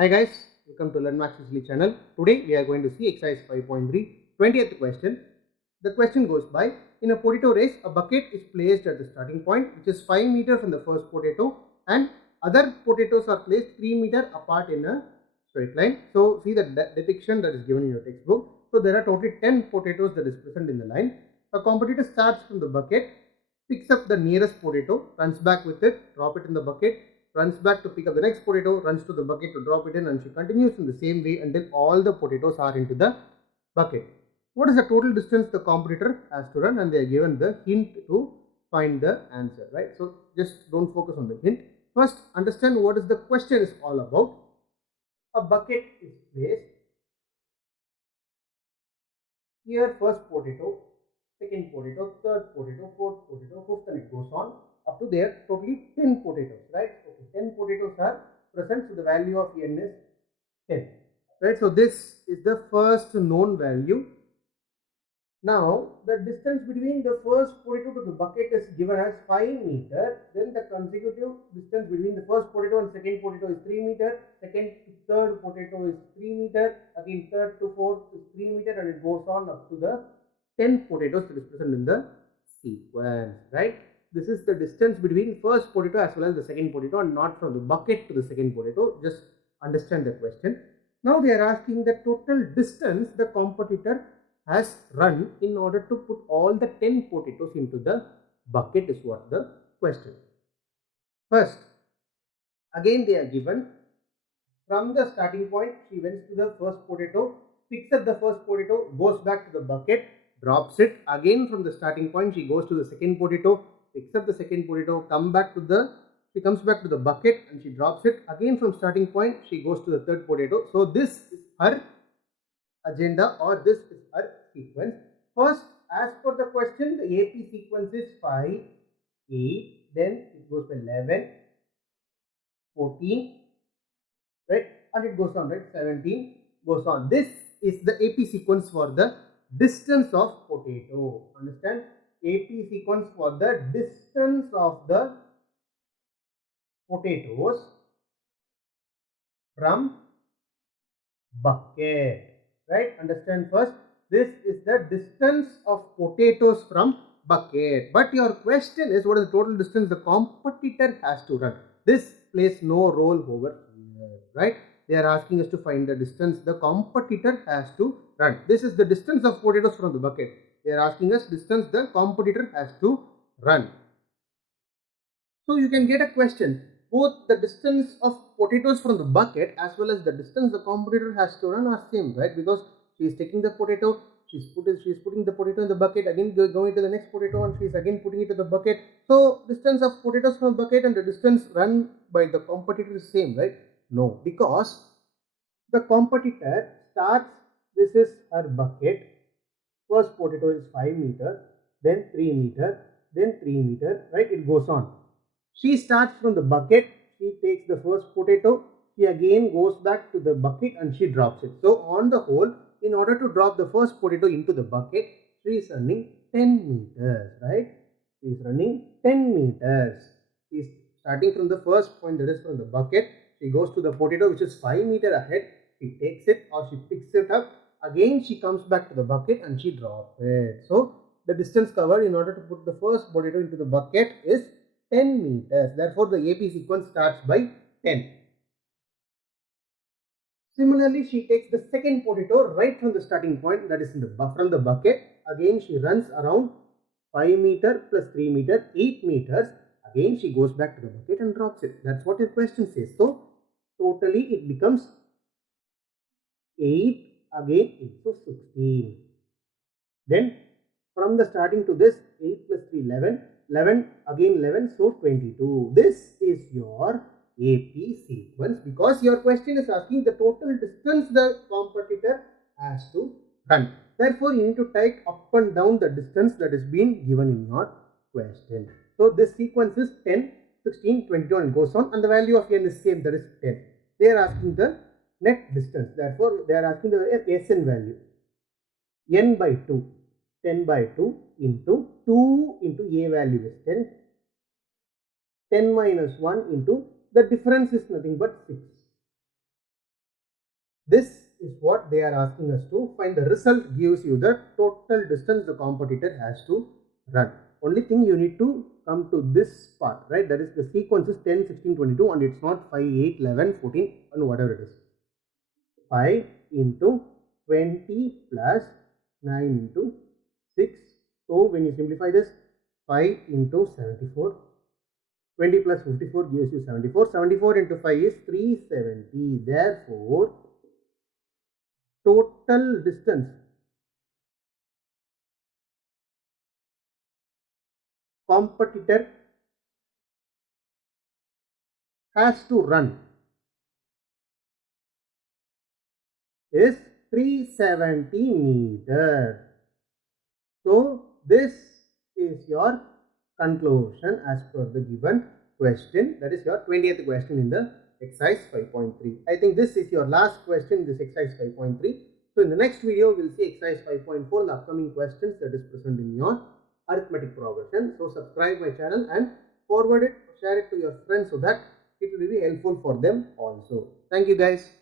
Hi guys, welcome to Learn Maths Easily channel. Today we are going to see exercise 5.3, 20th question. The question goes by, in a potato race, a bucket is placed at the starting point which is 5 meters from the first potato and other potatoes are placed 3 meters apart in a straight line. So see the depiction that is given in your textbook. So there are totally 10 potatoes that is present in the line. A competitor starts from the bucket, picks up the nearest potato, runs back with it, drop it in the bucket, runs back to pick up the next potato, runs to the bucket to drop it in, and she continues in the same way until all the potatoes are into the bucket. What is the total distance the competitor has to run? And they are given the hint to find the answer, right? So just don't focus on the hint. First, understand what is the question is all about. A bucket is placed. Here first potato, second potato, third potato, fourth potato, fifth, and it goes on up to there. Totally 10 potatoes, right? Okay, 10 potatoes are present, so the value of n is 10, right? So this is the first known value. Now the distance between the first potato to the bucket is given as 5 meters. Then the consecutive distance between the first potato and second potato is 3 meters. Second to third potato is 3 meters. Again third to fourth is 3 meters, and it goes on up to the 10 potatoes that is present in the sequence, right? This is the distance between first potato as well as the second potato, and not from the bucket to the second potato. Just understand the question. Now they are asking the total distance the competitor has run in order to put all the 10 potatoes into the bucket is what the question. First, again they are given from the starting point. She went to the first potato, picks up the first potato, goes back to the bucket, drops it. Again from the starting point she goes to the second potato, picks up the second potato, comes back to the bucket and she drops it. Again from starting point she goes to the third potato. So this is her agenda, or this is her sequence. First, as per the question, the AP sequence is 5, 8, then it goes to 11, 14, right, and it goes on, right, 17 goes on. This is the AP sequence for the distance of potato. Understand? AP sequence for the distance of the potatoes from bucket. Right, understand first, this is the distance of potatoes from bucket. But your question is, what is the total distance the competitor has to run? This plays no role over here, right? They are asking us to find the distance the competitor has to run. This is the distance of potatoes from the bucket. They are asking us distance the competitor has to run. So you can get a question. Both the distance of potatoes from the bucket as well as the distance the competitor has to run are same, right? Because she is taking the potato, she is putting the potato in the bucket, again going to the next potato, and she is again putting it to the bucket. So distance of potatoes from the bucket and the distance run by the competitor is same, right? No, because the competitor starts, this is her bucket, first potato is 5 meters, then 3 meters, then 3 meters, right? It goes on. She starts from the bucket, she takes the first potato, she again goes back to the bucket and she drops it. So on the whole, in order to drop the first potato into the bucket, she is running 10 meters, right? She is running 10 meters. She is starting from the first point, that is from the bucket. She goes to the potato which is 5 meters ahead. She takes it or she picks it up. Again she comes back to the bucket and she drops it. So the distance covered in order to put the first potato into the bucket is 10 meters. Therefore, the AP sequence starts by 10. Similarly, she takes the second potato right from the starting point, that is from the bucket. Again, she runs around 5 meters plus 3 meters, 8 meters. Again, she goes back to the bucket and drops it. That's what your question says. So, totally it becomes 8 again into 16. Then, from the starting to this, 8 plus 3, 11. 11 again 11, so 22. This is your AP sequence, because your question is asking the total distance the competitor has to run. Therefore, you need to type up and down the distance that is being given in your question. So this sequence is 10, 16, 22 and goes on, and the value of n is same, that is 10. They are asking the net distance. Therefore, they are asking the Sn value. N by 2. 10 by 2 into 2 into a value is 10. 10 minus 1 into the difference is nothing but 6. This is what they are asking us to find. The result gives you the total distance the competitor has to run. Only thing you need to come to this part, right? That is, the sequence is 10, 16, 22 and it's not 5, 8, 11, 14 and whatever it is. 5 into 20 plus 9 into 6. So when you simplify this, 5 into 74. 20 plus 54 gives you 74. 74 into 5 is 370. Therefore, total distance competitor has to run is 370 meters. So this is your conclusion as per the given question. That is your 20th question in the exercise 5.3. I think this is your last question in this exercise 5.3. So in the next video, we'll see exercise 5.4 and the upcoming questions that is present in your arithmetic progression. So subscribe my channel and forward it, share it to your friends so that it will be helpful for them also. Thank you guys.